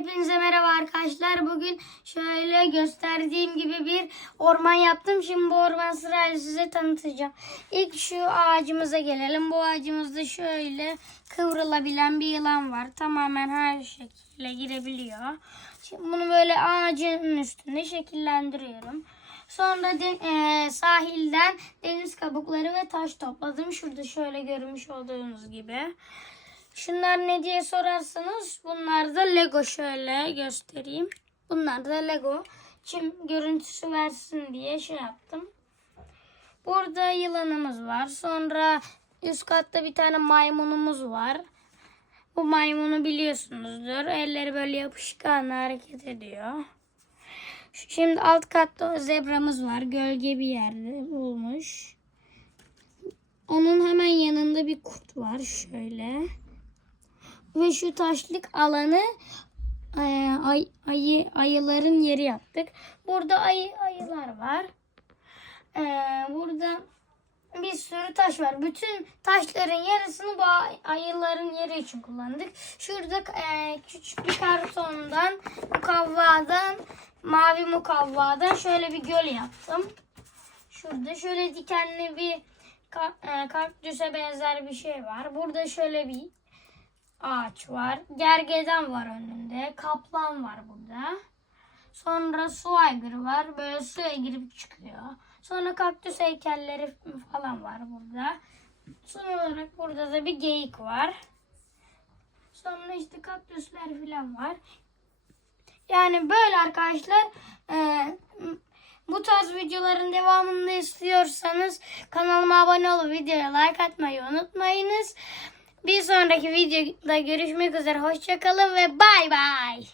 Hepinize merhaba arkadaşlar. Bugün şöyle gösterdiğim gibi bir orman yaptım. Şimdi bu orman sırayla size tanıtacağım. İlk şu ağacımıza gelelim. Bu ağacımızda şöyle kıvrılabilen bir yılan var. Tamamen her şekilde girebiliyor. Şimdi bunu böyle ağacın üstünde şekillendiriyorum. Sonra sahilden deniz kabukları ve taş topladım. Şurada şöyle görmüş olduğunuz gibi. Şunlar ne diye sorarsanız bunlar da Lego, şöyle göstereyim. Bunlar da Lego. Çim görüntüsü versin diye şey yaptım. Burada yılanımız var. Sonra üst katta bir tane maymunumuz var. Bu maymunu biliyorsunuzdur. Elleri böyle yapışkan hareket ediyor. Şimdi alt katta zebramız var. Gölge bir yerde bulmuş. Onun hemen yanında bir kurt var şöyle. Ve şu taşlık alanı ayıların yeri yaptık. Burada ayılar var. Burada bir sürü taş var. Bütün taşların yarısını bu ayıların yeri için kullandık. Şurada küçük bir kartondan, mavi mukavvadan şöyle bir göl yaptım. Şurada şöyle dikenli bir kaktüse benzer bir şey var. Burada şöyle bir ağaç var. Gergedan var önünde. Kaplan var burada. Sonra su aygırı var. Böyle suya girip çıkıyor. Sonra kaktüs heykelleri falan var burada. Son olarak burada da bir geyik var. Sonra işte kaktüsler falan var. Yani böyle arkadaşlar. Bu tarz videoların devamını istiyorsanız kanalıma abone olup videoya like atmayı unutmayınız. Bir sonraki videoda görüşmek üzere. Hoşça kalın ve bay bay.